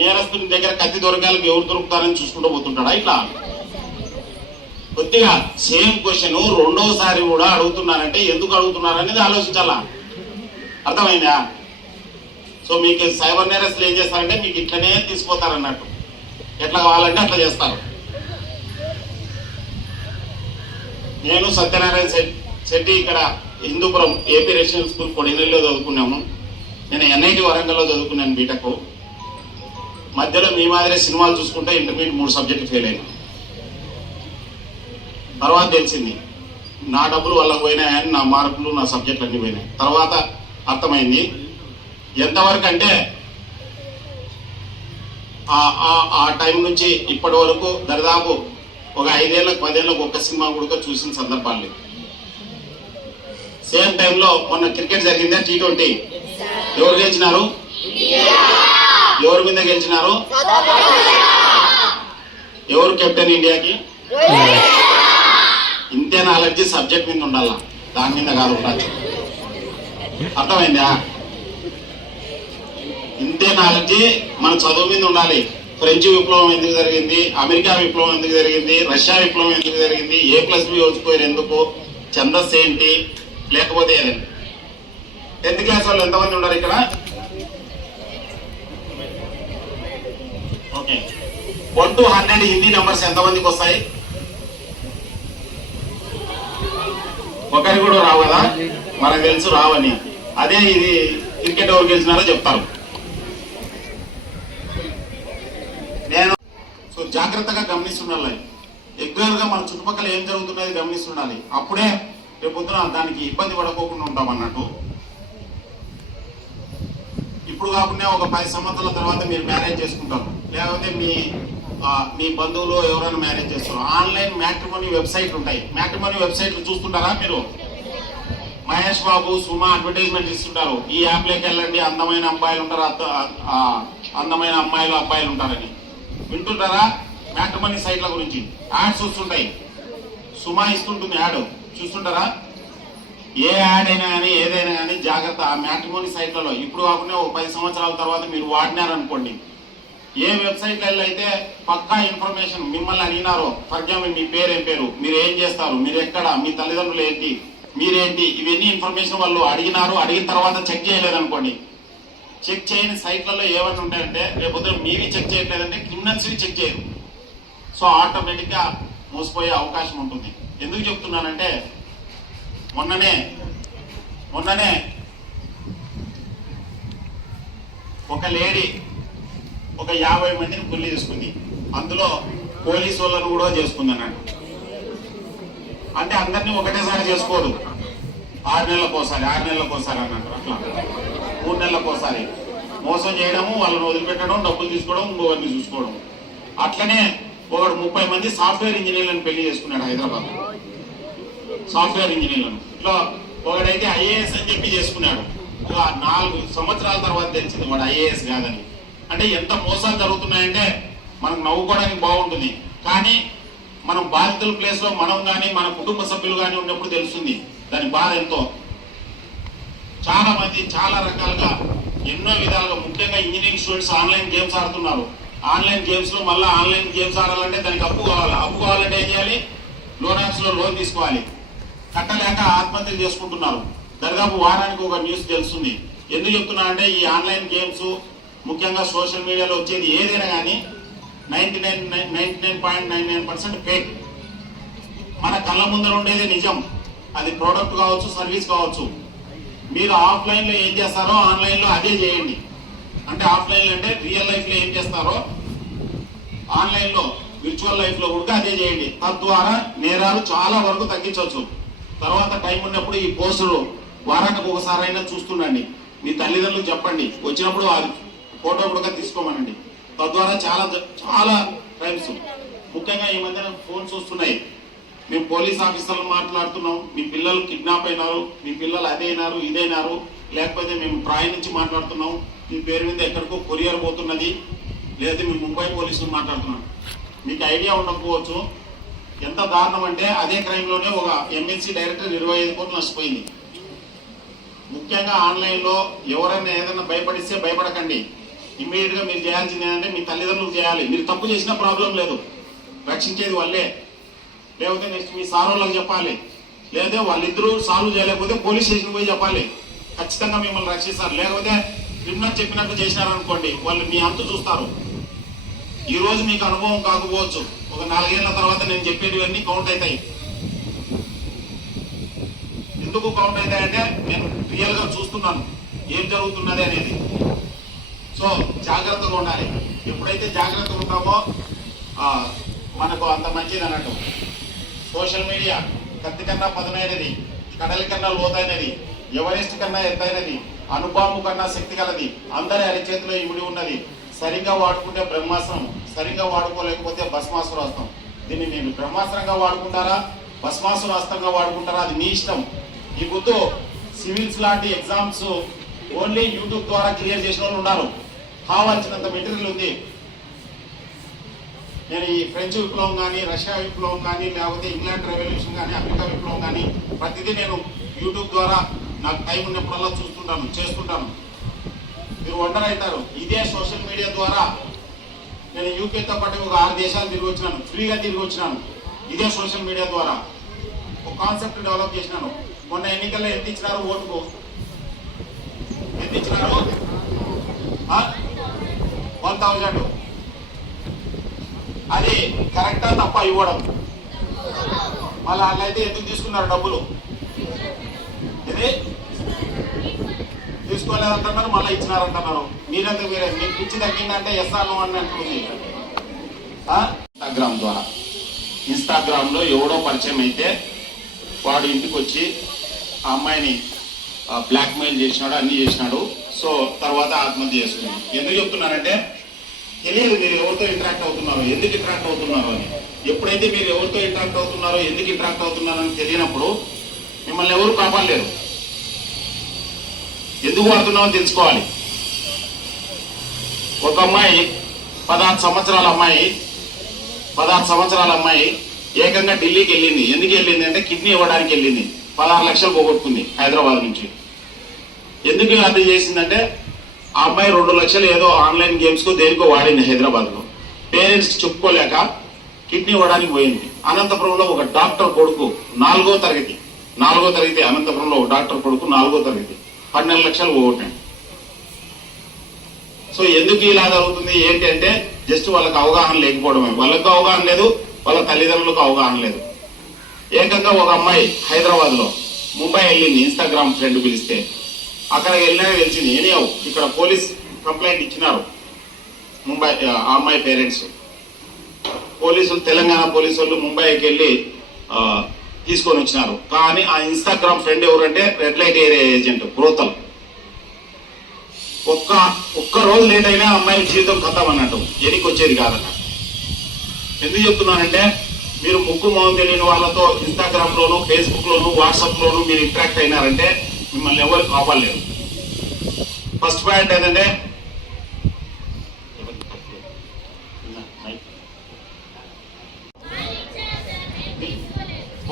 నేరస్తుని దగ్గర కత్తి దొరకాలకు ఎవరు దొరుకుతారని చూసుకుంటూ పోతుంటాడా? ఇట్లా కొద్దిగా సేమ్ క్వశ్చన్ రెండోసారి కూడా అడుగుతున్నారంటే ఎందుకు అడుగుతున్నారు అనేది ఆలోచించాలా. అర్థమైందా? సో మీకు సైబర్ నేరస్తులు ఏం చేస్తారంటే మీకు ఇట్లనే తీసుకుపోతారన్నట్టు. ఎట్లా కావాలంటే అట్లా చేస్తారు. నేను సత్యనారాయణ శెట్టి ఇక్కడ హిందూపురం AP రెసిడెన్షియల్ స్కూల్ కొడినెల్లో చదువుకున్నాము. నేను NIT వరంగల్లో చదువుకున్నాను బీటెక్. మధ్యలో మీ మాదిరే సినిమాలు చూసుకుంటే ఇంటర్మీడియట్ 3 సబ్జెక్టులు ఫెయిల్ అయినా. తర్వాత తెలిసింది నా డబ్బులు వాళ్ళకి పోయినాయని, నా మార్కులు నా సబ్జెక్టులు అన్ని పోయినాయి. తర్వాత అర్థమైంది ఎంతవరకు అంటే ఆ టైం నుంచి ఇప్పటి వరకు దరిదాపు ఒక 5 ఏళ్ళకు 10 ఏళ్ళకు ఒక్క సినిమా కూడా చూసిన సందర్భాలు లేవు. సేమ్ టైంలో మొన్న క్రికెట్ జరిగిందా T20? ఎవరు గెలిచినారు? ఎవరి మీద గెలిచినారు? ఎవరు కెప్టెన్ ఇండియాకి? ఇంతే నాలెడ్జ్ సబ్జెక్ట్ మీద ఉండాల, దాని మీద కాదు ఉండాలి. అర్థమైందా? ఇంతే నాలెడ్జ్ మన చదువు మీద ఉండాలి. ఫ్రెంచ్ విప్లవం ఎందుకు జరిగింది, అమెరికా విప్లవం ఎందుకు జరిగింది, రష్యా విప్లవం ఎందుకు జరిగింది, A+B వచ్చిపోయారు ఎందుకు, ఛందస్సు ఏంటి, లేకపోతే ఏదండి. 10th క్లాస్ వాళ్ళు ఎంతమంది ఉన్నారు ఇక్కడ? ఓకే. 1 to 100 హిందీ నెంబర్స్ ఎంతమందికి వస్తాయి? ఒకరికి కూడా రావు కదా, మనకు తెలుసు రావని. అదే ఇది క్రికెట్ ఎవరు గెలిచినారో చెప్తారు. నేను సో జాగ్రత్తగా గమనిస్తుండాలి, రెగ్యులర్ గా మన చుట్టుపక్కల ఏం జరుగుతున్నది గమనిస్తుండాలి. అప్పుడే రేపు పొద్దున దానికి ఇబ్బంది పడకోకుండా ఉంటాం అన్నట్టు. ఇప్పుడు కాకుండా ఒక 10 సంవత్సరాల తర్వాత మీరు మ్యారేజ్ చేసుకుంటారు, లేకపోతే మీ బంధువులు ఎవరైనా మ్యారేజ్ చేస్తారు. ఆన్లైన్ మ్యాట్రిమోనీ వెబ్సైట్ ఉంటాయి. మ్యాట్రిమోనీ వెబ్సైట్లు చూస్తుంటారా మీరు? మహేష్ బాబు, సుమా అడ్వర్టైజ్మెంట్ ఇస్తుంటారు. ఈ యాప్లోకి వెళ్ళండి, అందమైన అబ్బాయిలు ఉంటారు, అందమైన అమ్మాయిలు అబ్బాయిలు ఉంటారని వింటుంటారా? మ్యాట్రిమోనీ సైట్ల గురించి యాడ్స్ వస్తుంటాయి. సుమా ఇస్తుంటుంది యాడ్, చూస్తుంటారా? ఏ యాడ్ అయినా కానీ ఏదైనా కానీ జాగ్రత్త. ఆ మ్యాట్రిమోనీ సైట్లలో ఇప్పుడు కాకుండా ఒక 10 సంవత్సరాల తర్వాత మీరు వాడినారనుకోండి, ఏ వెబ్సైట్లలో అయితే పక్కా ఇన్ఫర్మేషన్ మిమ్మల్ని అడిగినారో, ఫర్ ఎగ్జాంపుల్ మీ పేరు ఏం పేరు, మీరు ఏం చేస్తారు, మీరు ఎక్కడ, మీ తల్లిదండ్రులు ఏంటి, మీరేంటి, ఇవన్నీ ఇన్ఫర్మేషన్ వాళ్ళు అడిగినారు. అడిగిన తర్వాత చెక్ చేయలేదనుకోండి, చెక్ చేయని సైట్లలో ఏమన్నా ఉంటాయంటే రేపు మీవి చెక్ చేయట్లేదంటే క్రిమినల్స్వి చెక్ చేయరు. సో ఆటోమేటిక్ గా మోసపోయే అవకాశం ఉంటుంది. ఎందుకు చెప్తున్నానంటే మొన్ననే ఒక లేడీ ఒక 50 మందిని పెళ్లి చేసుకుంది. అందులో పోలీసు వాళ్ళను కూడా చేసుకుంది అన్నట్టు. అంటే అందరినీ ఒకటేసారి చేసుకోదు, 6 నెలలకోసారి అన్నట్టు. అట్లా 3 నెలలకోసారి మోసం చేయడము, వాళ్ళని వదిలిపెట్టడం, డబ్బులు తీసుకోవడం, ఇంకోవన్నీ చూసుకోవడం. అట్లనే ఒకడు 30 మంది సాఫ్ట్వేర్ ఇంజనీర్లను పెళ్లి చేసుకున్నాడు హైదరాబాద్. సాఫ్ట్వేర్ ఇంజనీర్లను ఇట్లా ఒకడైతే ఐఏఎస్ అని చెప్పి చేసుకున్నాడు. ఒక 4 సంవత్సరాల తర్వాత తెలిసింది వాడు ఐఏఎస్ కాదని. అంటే ఎంత మోసాలు జరుగుతున్నాయంటే మనకు నవ్వుకోవడానికి బాగుంటుంది, కానీ మనం బాధితుల ప్లేస్ లో మనం కానీ మన కుటుంబ సభ్యులు కానీ ఉన్నప్పుడు తెలుస్తుంది దాని బాధ ఎంతో. చాలా మంది చాలా రకాలుగా ఎన్నో విధాలుగా, ముఖ్యంగా ఇంజనీరింగ్ స్టూడెంట్స్ ఆన్లైన్ గేమ్స్ ఆడుతున్నారు. ఆన్లైన్ గేమ్స్ లో మళ్ళీ ఆన్లైన్ గేమ్స్ ఆడాలంటే దానికి అప్పు కావాలి. అప్పు కావాలంటే ఏం చేయాలి? లోన్ యాప్స్ లో లోన్ తీసుకోవాలి. కట్టలేక ఆత్మహత్యలు చేసుకుంటున్నారు. దాదాపు వారానికి ఒక న్యూస్ తెలుస్తుంది. ఎందుకు చెప్తున్నా అంటే ఈ ఆన్లైన్ గేమ్స్, ముఖ్యంగా సోషల్ మీడియాలో వచ్చేది ఏదైనా కానీ 99.99% ఫేక్. మన కళ్ళ ముందర ఉండేది నిజం. అది ప్రోడక్ట్ కావచ్చు, సర్వీస్ కావచ్చు. మీరు ఆఫ్లైన్ లో ఏం చేస్తారో ఆన్లైన్ లో అదే చేయండి. అంటే ఆఫ్లైన్ అంటే రియల్ లైఫ్ లో ఏం చేస్తారో ఆన్లైన్ లో, విర్చువల్ లైఫ్ లో కూడా అదే చేయండి. తద్వారా నేరాలు చాలా వరకు తగ్గించవచ్చు. తర్వాత టైం ఉన్నప్పుడు ఈ పోస్టులు వారానికి ఒకసారైనా చూస్తుండండి. మీ తల్లిదండ్రులకు చెప్పండి, వచ్చినప్పుడు అది ఫోటో కూడా తీసుకోమనండి. తద్వారా చాలా చాలా టైమ్స్, ముఖ్యంగా ఈ మధ్యన ఫోన్స్ వస్తున్నాయి, మేము పోలీస్ ఆఫీసర్లు మాట్లాడుతున్నాం, మీ పిల్లలు కిడ్నాప్ అయినారు, మీ పిల్లలు అదైనారు ఇదైనారు, లేకపోతే మేము ట్రాయ్ నుంచి మాట్లాడుతున్నాం, మీ పేరు మీద ఎక్కడికో కొరియర్ పోతున్నది, లేదా మేము ముంబై పోలీసులు మాట్లాడుతున్నాం. మీకు ఐడియా ఉండకపోవచ్చు ఎంత దారుణం అంటే అదే క్రైమ్లోనే ఒక ఎంఎన్సీ డైరెక్టర్ 25 కోట్లు నష్టపోయింది. ముఖ్యంగా ఆన్లైన్లో ఎవరైనా ఏదైనా భయపడిస్తే భయపడకండి. ఇమ్మీడియట్ గా మీరు చేయాల్సింది ఏంటంటే మీ తల్లిదండ్రులు చేయాలి. మీరు తప్పు చేసినా ప్రాబ్లం లేదు, రక్షించేది వాళ్ళే. లేకపోతే నెక్స్ట్ మీ సార్ వాళ్ళకి చెప్పాలి, లేకపోతే వాళ్ళిద్దరూ సాల్వ్ చేయలేకపోతే పోలీస్ స్టేషన్ పోయి చెప్పాలి. ఖచ్చితంగా మిమ్మల్ని రక్షిస్తారు. లేకపోతే క్రిమినల్ చెప్పినట్టు చేసినారనుకోండి, వాళ్ళు మీ అంతు చూస్తారు. ఈ రోజు మీకు అనుభవం కాకపోవచ్చు, ఒక 4 ఏళ్ల తర్వాత నేను చెప్పేటివన్నీ కౌంట్ అవుతాయి. ఎందుకు కౌంట్ అవుతాయంటే నేను రియల్ గా చూస్తున్నాను ఏం జరుగుతున్నది అనేది. సో జాగ్రత్తగా ఉండాలి. ఎప్పుడైతే జాగ్రత్తగా ఉంటామో మనకు అంత మంచిది అన్నట్టు. సోషల్ మీడియా కత్తి కన్నా పదునైనది, కడలి కన్నా లోతైనది, ఎవరెస్ట్ కన్నా ఎత్తైనది, అణుబాంబు కన్నా శక్తి కలది, అందరి అరిచేతిలో ఇమిడి ఉన్నది. సరిగ్గా వాడుకుంటే బ్రహ్మాస్త్రం, సరిగ్గా వాడుకోలేకపోతే భస్మాసురాస్త్రం. దీన్ని మీరు బ్రహ్మాస్త్రంగా వాడుకుంటారా, భస్మాసురాస్త్రంగా వాడుకుంటారా, అది మీ ఇష్టం. ఈ గుర్తు సివిల్స్ లాంటి ఎగ్జామ్స్ ఓన్లీ యూట్యూబ్ ద్వారా క్లియర్ చేసిన వాళ్ళు ఉన్నారు. కావాల్సినంత మెటీరియల్ ఉంది. నేను ఈ ఫ్రెంచ్ విప్లవం కానీ, రష్యా విప్లవం కానీ, లేకపోతే ఇంగ్లాండ్ రెవల్యూషన్ కానీ, అమెరికా విప్లవం కానీ ప్రతిదీ నేను యూట్యూబ్ ద్వారా నాకు టైం ఉన్నప్పుడల్లా చూస్తుంటాను, చేస్తుంటాను. మీరు వండర్ అవుతారు. ఇదే సోషల్ మీడియా ద్వారా నేను యూకేతో పాటు ఒక 6 దేశాలు తిరిగి వచ్చినాను, ఫ్రీగా తిరిగి వచ్చినాను. ఇదే సోషల్ మీడియా ద్వారా ఒక కాన్సెప్ట్ డెవలప్ చేసినాను. మొన్న ఎన్నికల్లో ఎంత ఇచ్చినారు ఓటుకు? ఎంత ఇచ్చినారు? 1000. కరెక్టా తప్ప ఇవ్వడం? మళ్ళీ వాళ్ళైతే ఎందుకు తీసుకున్నారు డబ్బులు? ఇది తీసుకోలేదంటున్నారు, మళ్ళీ ఇచ్చినారంటున్నారు. మీరెందుకు మీకు పిచ్చి తగ్గిందంటే ఎస్ఆర్ అని అంటుంది. ఇన్స్టాగ్రామ్ ద్వారా, ఇన్స్టాగ్రామ్ లో ఎవడో పరిచయం అయితే వాడు ఇంటికి వచ్చి ఆ అమ్మాయిని బ్లాక్మెయిల్ చేసినాడు, అన్ని చేసినాడు. సో తర్వాత ఆత్మహత్య చేసుకున్నాడు. ఎందుకు చెప్తున్నానంటే తెలియదు మీరు ఎవరితో ఇంటరాక్ట్ అవుతున్నారో, ఎందుకు ఇంటరాక్ట్ అవుతున్నారో అని. ఎప్పుడైతే మీరు ఎవరితో ఇంటరాక్ట్ అవుతున్నారో, ఎందుకు ఇంటరాక్ట్ అవుతున్నారో అని తెలియనప్పుడు మిమ్మల్ని ఎవరు కాపాడలేరు. ఎందుకు వాడుతున్నామో తెలుసుకోవాలి. ఒక అమ్మాయి 16 సంవత్సరాల అమ్మాయి ఏకంగా ఢిల్లీకి వెళ్ళింది. ఎందుకు వెళ్ళింది అంటే కిడ్నీ ఇవ్వడానికి వెళ్ళింది. 16 లక్షలు పోగొట్టుకుంది హైదరాబాద్ నుంచి. ఎందుకు అది చేసిందంటే ఆ అమ్మాయి 2 లక్షలు ఏదో ఆన్లైన్ గేమ్స్ కు దేనికో వాడింది హైదరాబాద్ లో. పేరెంట్స్ చెప్పుకోలేక కిడ్నీ ఇవ్వడానికి పోయింది. అనంతపురంలో ఒక డాక్టర్ కొడుకు 4వ తరగతి అనంతపురంలో ఒక డాక్టర్ కొడుకు 4వ తరగతి 12 లక్షలు పోగొట్టాడు. సో ఎందుకు ఇలా జరుగుతుంది ఏంటి అంటే జస్ట్ వాళ్ళకి అవగాహన లేకపోవడమే. వాళ్ళకు అవగాహన లేదు, వాళ్ళ తల్లిదండ్రులకు అవగాహన లేదు. ఏకంగా ఒక అమ్మాయి హైదరాబాద్ లో ముంబై వెళ్ళింది, ఇన్స్టాగ్రామ్ ఫ్రెండ్ పిలిస్తే. అక్కడికి వెళ్ళినా తెలిసింది ఏనియావు ఇక్కడ పోలీస్ కంప్లైంట్ ఇచ్చినారు ముంబై ఆ అమ్మాయి పేరెంట్స్. పోలీసులు, తెలంగాణ పోలీసు వాళ్ళు ముంబైకి వెళ్ళి తీసుకొని వచ్చినారు. కానీ ఆ ఇన్స్టాగ్రామ్ ఫ్రెండ్ ఎవరంటే red light area agent brothel. ఒక్క రోజు లేట్ అయినా అమ్మాయి జీవితం ఖతం అన్నట్టు, ఎనికి వచ్చేది కాదన్న. ఎందుకు చెప్తున్నానంటే మీరు ముక్కు మొహం తెలియని వాళ్ళతో ఇన్స్టాగ్రామ్ లోను, ఫేస్బుక్ లోను, వాట్సాప్ లోను మీరు ఇంటరాక్ట్ అయినారంటే మిమ్మల్ని ఎవరు కాపాడలేరు. ఫస్ట్ పాయింట్ ఏంటంటే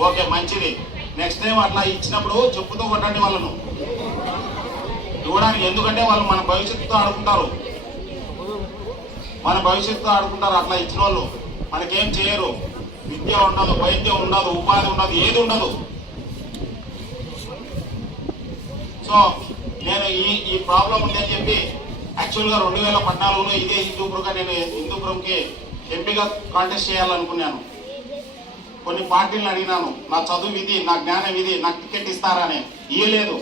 ఓకే మంచిది, నెక్స్ట్ టైం అట్లా ఇచ్చినప్పుడు చెప్పుతో కొట్టండి వాళ్ళను ఇవ్వడానికి. ఎందుకంటే వాళ్ళు మన భవిష్యత్తుతో ఆడుకుంటారు, అట్లా ఇచ్చిన వాళ్ళు మనకేం చేయరు. విద్య ఉండదు, వైద్యం ఉండదు, ఉపాధి ఉండదు, ఏది ఉండదు. సో నేను ఈ ప్రాబ్లం ఉందని చెప్పి యాక్చువల్గా 2014లో ఇదే హిందూపురంగా నేను హిందూపురంకి ఎంపీగా కాంటెస్ట్ చేయాలనుకున్నాను. కొన్ని పార్టీలను అడిగినాను, నా చదువు ఇది, నా జ్ఞానం ఇది, నాకు టికెట్ ఇస్తారని. ఇయ్యలేదు.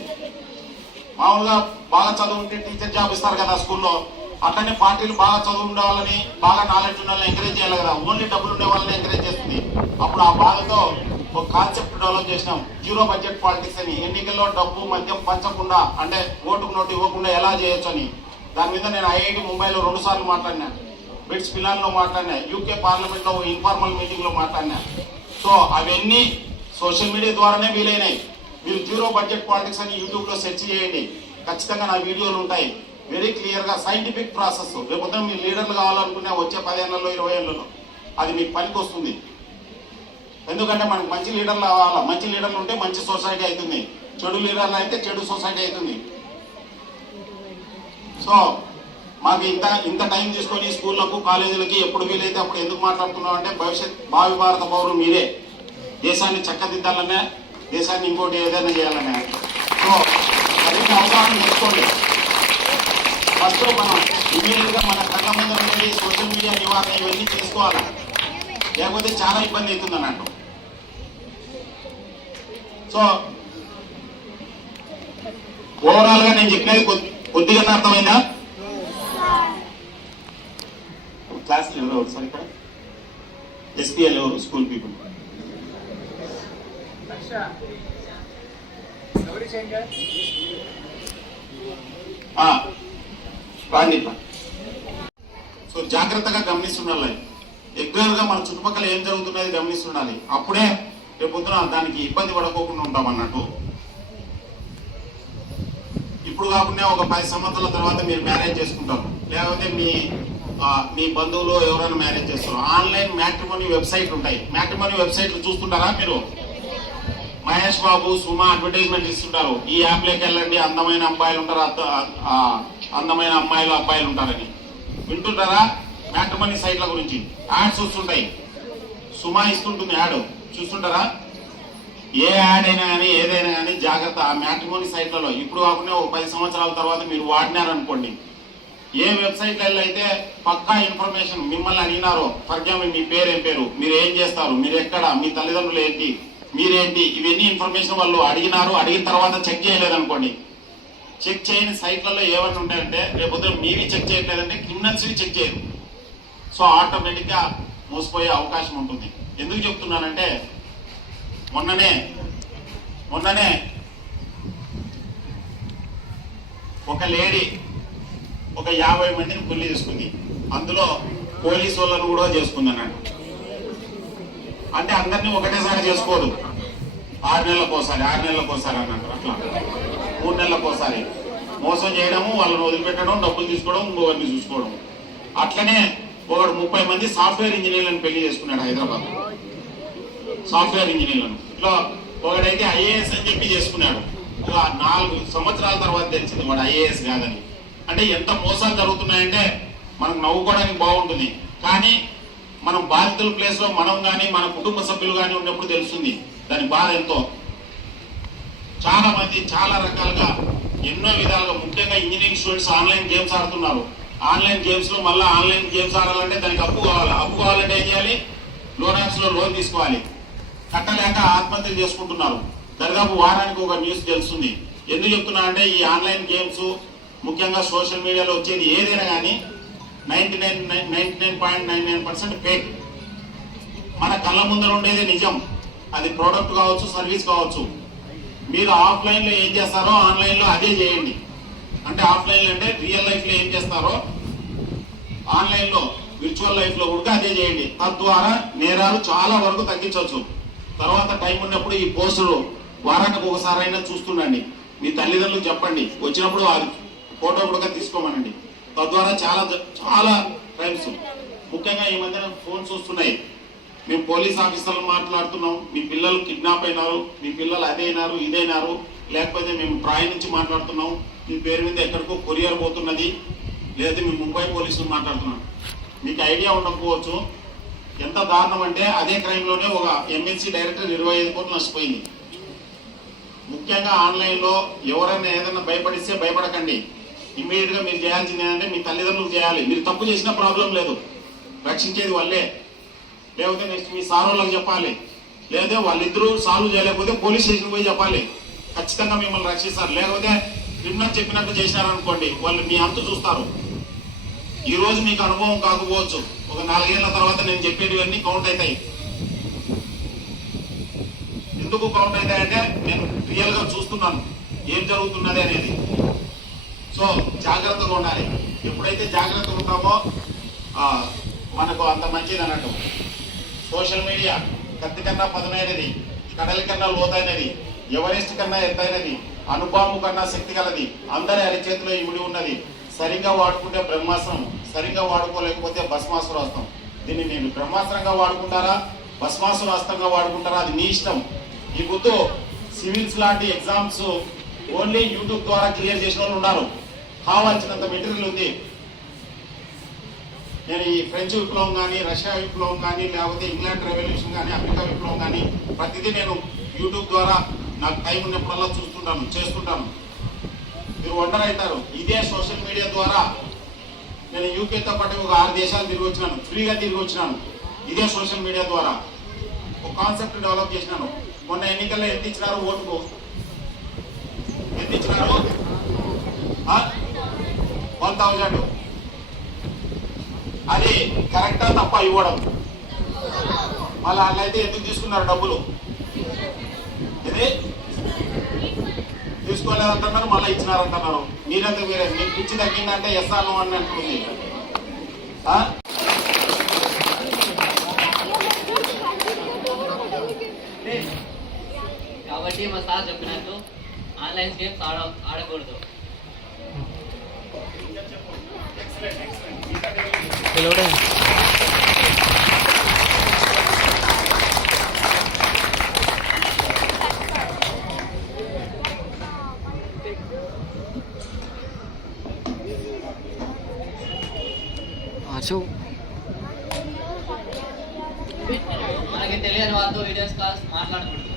మామూలుగా బాగా చదువు ఉంటే టీచర్ జాబ్ ఇస్తారు కదా స్కూల్లో, అట్లనే పార్టీలు బాగా చదువు ఉండే వాళ్ళని, బాగా నాలెడ్జ్ ఉన్న వాళ్ళని ఎంకరేజ్ చేయాలి కదా. ఓన్లీ డబ్బులు ఉండే వాళ్ళని ఎంకరేజ్ చేస్తుంది. అప్పుడు ఆ బాధతో ఒక కాన్సెప్ట్ డెవలప్ చేసినాం, జీరో బడ్జెట్ పాలిటిక్స్ అని. ఎన్నికల్లో డబ్బు మద్యం పంచకుండా, అంటే ఓటుకు నోటు ఇవ్వకుండా ఎలా చేయొచ్చు అని. దాని మీద నేను ఐఐటి ముంబైలో 2 సార్లు మాట్లాడినా, బిట్స్ పిలాన్లో మాట్లాడినా, యూకే పార్లమెంట్ లో ఇన్ఫార్మల్ మీటింగ్ లో మాట్లాడినా. సో అవన్నీ సోషల్ మీడియా ద్వారానే వీలైనాయి. మీరు జీరో బడ్జెట్ పాలిటిక్స్ అని యూట్యూబ్ లో సెర్చ్ చేయండి, ఖచ్చితంగా నా వీడియోలు ఉంటాయి. వెరీ క్లియర్ గా సైంటిఫిక్ ప్రాసెస్. రేపొద్దున మీరు లీడర్లు కావాలనుకునే వచ్చే 10 ఏళ్లలో 20 ఏళ్లలో అది మీకు పనికి వస్తుంది. ఎందుకంటే మనకు మంచి లీడర్లు కావాలా. మంచి లీడర్లు ఉంటే మంచి సొసైటీ అవుతుంది, చెడు లీడర్లు అయితే చెడు సొసైటీ అవుతుంది. సో మాకు ఇంత టైం తీసుకొని స్కూళ్లకు, కాలేజీలకి ఎప్పుడు వీలైతే అప్పుడు ఎందుకు మాట్లాడుతున్నాం అంటే భావి భారత పౌరులు మీరే. దేశాన్ని చక్కదిద్దాలనే, దేశాన్ని ఇంకోటి ఏదైనా చేయాలనే. సో అదే అవగాహన చేసుకోండి. ఫస్ట్ మనం ఇమీడియట్ గా మన కళ్ళ మీద ఉండేది సోషల్ మీడియా నివారణ ఇవన్నీ చేసుకోవాలి, లేకపోతే చాలా ఇబ్బంది అవుతుంది అన్నట్టు. సో ఓవరాల్ గా నేను చెప్పినది కొద్దిగా అర్థమైందా? క్లాస్ ఎవరు సార్ ఇక్కడ ఎస్పీఎల్ ఎవరు? School people. సో జాగ్రత్తగా గమనిస్తుండాలి. రెగ్యులర్ గా మన చుట్టుపక్కల ఏం జరుగుతున్నది గమనిస్తుండాలి. అప్పుడే రేపొద్దున దానికి ఇబ్బంది పడకోకుండా ఉంటాం అన్నట్టు. ఇప్పుడు కాకుండా ఒక 10 సంవత్సరాల తర్వాత మీరు మ్యారేజ్ చేసుకుంటారు, లేకపోతే మీ బంధువులు ఎవరైనా మ్యారేజ్ చేస్తారు. ఆన్లైన్ మ్యాట్రిమోనీ వెబ్సైట్ ఉంటాయి. మ్యాట్రిమోనీ వెబ్సైట్లు చూస్తుంటారా మీరు? మహేష్ బాబు, సుమా అడ్వర్టైజ్మెంట్ ఇస్తుంటారు. ఈ యాప్ లోకి వెళ్ళండి, అందమైన అబ్బాయిలు ఉంటారు, అందమైన అమ్మాయిలు అబ్బాయిలు ఉంటారని. వింటుంటారా? మ్యాట్రిమోనీ సైట్ల గురించి యాడ్స్ వస్తుంటాయి. సుమా ఇస్తుంటుంది యాడ్, చూస్తుంటారా? ఏ యాడ్ అయినా కానీ ఏదైనా కానీ జాగ్రత్త. ఆ మ్యాట్రిమోనీ సైట్లలో ఇప్పుడు కాకుండా ఒక 10 సంవత్సరాల తర్వాత మీరు వాడినారనుకోండి, ఏ వెబ్సైట్లలో అయితే పక్కా ఇన్ఫర్మేషన్ మిమ్మల్ని అడిగినారో, ఫర్ ఎగ్జాంపుల్ మీ పేరు ఏం పేరు, మీరు ఏం చేస్తారు, మీరు ఎక్కడ, మీ తల్లిదండ్రులు ఏంటి, మీరేంటి, ఇవన్నీ ఇన్ఫర్మేషన్ వాళ్ళు అడిగినారు. అడిగిన తర్వాత చెక్ చేయలేదనుకోండి, చెక్ చేయని సైట్లలో ఏమన్నా ఉంటాయంటే రేపొద్దు మీవి చెక్ చేయట్లేదంటే క్రిమినల్స్వి చెక్ చేయరు. సో ఆటోమేటిక్గా మోసపోయే అవకాశం ఉంటుంది. ఎందుకు చెప్తున్నానంటే మొన్ననే ఒక లేడీ ఒక 50 మందిని పెళ్లి చేసుకుంది. అందులో పోలీసు వాళ్ళను కూడా చేసుకుంది అన్నాడు. అంటే అందరినీ ఒకటేసారి చేసుకోదు, 6 నెలలకోసారి అన్నాడు. అట్లా 3 నెలలకోసారి మోసం చేయడము, వాళ్ళని వదిలిపెట్టడం, డబ్బులు తీసుకోవడం, ఇంకొకరిని చూసుకోవడం. అట్లనే ఒకడు 30 మంది సాఫ్ట్వేర్ ఇంజనీర్లను పెళ్లి చేసుకున్నాడు హైదరాబాద్. సాఫ్ట్వేర్ ఇంజనీర్లను ఇట్లా ఒకడైతే ఐఏఎస్ అని చెప్పి చేసుకున్నాడు. 4 సంవత్సరాల తర్వాత తెలిసింది వాడు ఐఏఎస్ కాదని. అంటే ఎంత మోసాలు జరుగుతున్నాయంటే మనకు నవ్వుకోవడానికి బాగుంటుంది, కానీ మనం బాధితుల ప్లేస్ లో మనం కానీ మన కుటుంబ సభ్యులు కానీ ఉన్నప్పుడు తెలుస్తుంది దాని బాధ ఎంతో. చాలా మంది చాలా రకాలుగా ఎన్నో విధాలుగా, ముఖ్యంగా ఇంజనీరింగ్ స్టూడెంట్స్ ఆన్లైన్ గేమ్స్ ఆడుతున్నారు. ఆన్లైన్ గేమ్స్ లో మళ్ళీ ఆన్లైన్ గేమ్స్ ఆడాలంటే దానికి అప్పు కావాలి. అప్పు కావాలంటే ఏం చేయాలి? లోన్ యాప్స్ లో లోన్ తీసుకోవాలి. కట్టలేక ఆత్మహత్యలు చేసుకుంటున్నారు. దరిదాపు వారానికి ఒక న్యూస్ తెలుస్తుంది. ఎందుకు చెప్తున్నా అంటే ఈ ఆన్లైన్ గేమ్స్, ముఖ్యంగా సోషల్ మీడియాలో వచ్చేది ఏదైనా కానీ 99.99% ఫేక్. మన కళ్ళ ముందర ఉండేది నిజం. అది ప్రోడక్ట్ కావచ్చు, సర్వీస్ కావచ్చు. మీరు ఆఫ్లైన్ లో ఏం చేస్తారో ఆన్లైన్ లో అదే చేయండి. అంటే ఆఫ్లైన్ అంటే రియల్ లైఫ్ లో ఏం చేస్తారో ఆన్లైన్ లో, విర్చువల్ లైఫ్ లో కూడా అదే చేయండి. తద్వారా నేరాలు చాలా వరకు తగ్గించవచ్చు. తర్వాత టైం ఉన్నప్పుడు ఈ పోస్టులు వారానికి ఒకసారైనా చూస్తుండండి. మీ తల్లిదండ్రులకు చెప్పండి, వచ్చినప్పుడు అది ఫోటో కూడా తీసుకోమనండి. తద్వారా చాలా చాలా టైమ్స్, ముఖ్యంగా ఈ మధ్యన ఫోన్స్ వస్తున్నాయి. మేము పోలీస్ ఆఫీసర్లు మాట్లాడుతున్నాం, మీ పిల్లలు కిడ్నాప్ అయినారు, మీ పిల్లలు అదైనారు ఇదైనారు, లేకపోతే మేము ట్రాయ్ నుంచి మాట్లాడుతున్నాం, మీ పేరు మీద ఎక్కడికో కొరియర్ పోతున్నది, లేదా మేము ముంబై పోలీసులు మాట్లాడుతున్నాం. మీకు ఐడియా ఉండకపోవచ్చు ఎంత దారుణం అంటే అదే క్రైమ్లోనే ఒక ఎంఎన్సీ డైరెక్టర్ 25 కోట్లు నష్టపోయింది. ముఖ్యంగా ఆన్లైన్లో ఎవరైనా ఏదైనా భయపడిస్తే భయపడకండి. ఇమ్మీడియట్ గా మీరు చేయాల్సింది ఏంటంటే మీ తల్లిదండ్రులకు చేయాలి. మీరు తప్పు చేసిన ప్రాబ్లం లేదు, రక్షించేది వాళ్ళే. లేకపోతే నెక్స్ట్ మీ సార్ వాళ్ళకి చెప్పాలి, లేకపోతే వాళ్ళిద్దరూ సాల్వ్ చేయలేకపోతే పోలీస్ స్టేషన్ పోయి చెప్పాలి. ఖచ్చితంగా మిమ్మల్ని రక్షిస్తారు. లేకపోతే క్రిమినల్ చెప్పినట్టు చేసినారనుకోండి, వాళ్ళు మీ అంతు చూస్తారు. ఈ రోజు మీకు అనుభవం కాకపోవచ్చు, ఒక 4 ఏళ్ల తర్వాత నేను చెప్పేటివన్నీ కౌంట్ అవుతాయి. ఎందుకు కౌంట్ అవుతాయంటే నేను రియల్ గా చూస్తున్నాను ఏం జరుగుతున్నది అనేది. సో జాగ్రత్తగా ఉండాలి. ఎప్పుడైతే జాగ్రత్తగా ఉంటామో మనకు అంత మంచిది అన్నట్టు. సోషల్ మీడియా కత్తి కన్నా పదునైనది, కడలి కన్నా లోతైనది, ఎవరెస్ట్ కన్నా ఎత్తైనది, అనుపాము కన్నా శక్తి కలది, అందరి అరిచేతిలో ఇమిడి ఉన్నది. సరిగ్గా వాడుకుంటే బ్రహ్మాస్త్రం, సరిగ్గా వాడుకోలేకపోతే భస్మాసురాస్త్రం. దీన్ని నేను బ్రహ్మాస్త్రంగా వాడుకుంటారా, భస్మాసురాస్త్రంగా వాడుకుంటారా, అది మీ ఇష్టం. ఈ గుర్తు సివిల్స్ లాంటి ఎగ్జామ్స్ ఓన్లీ యూట్యూబ్ ద్వారా క్లియర్ చేసిన వాళ్ళు ఉన్నారు. కావాల్సినంత మెటీరియల్ ఉంది. నేను ఈ ఫ్రెంచ్ విప్లవం కానీ, రష్యా విప్లవం కానీ, లేకపోతే ఇంగ్లాండ్ రెవల్యూషన్ కానీ, అమెరికా విప్లవం కానీ ప్రతిదీ నేను యూట్యూబ్ ద్వారా నాకు టైం ఉన్నప్పుడల్లా చూస్తుంటాను, చేస్తుంటాను. మీరు వండర్ అవుతారు. ఇదే సోషల్ మీడియా ద్వారా నేను యూకేతో పాటు ఒక 6 దేశాలు తిరిగి వచ్చినాను, ఫ్రీగా తిరిగి వచ్చినాను. ఇదే సోషల్ మీడియా ద్వారా ఒక కాన్సెప్ట్ డెవలప్ చేసినాను. మొన్న ఎన్నికల్లో ఎంత ఇచ్చినారు ఓటుకు? ఎంత ఇచ్చినారు? 1000. అది కరెక్టా తప్ప ఇవ్వడం? మళ్ళీ వాళ్ళైతే ఎందుకు తీసుకున్నారు డబ్బులు? ఇది తీసుకోలేదంటున్నారు, మళ్ళీ ఇచ్చినారంటున్నారు. మీరంతా మీరే మీకు పిచ్చి తగ్గిందంటే ఎస్ఆర్ అని అంటుంది. కాబట్టి మా సార్ చెప్పినట్టు ఆన్లైన్ గేమ్స్ ఆడకూడదు. మనకి తెలియని వాళ్ళతో వీడియోస్ కాల్స్ మాట్లాడకూడదు.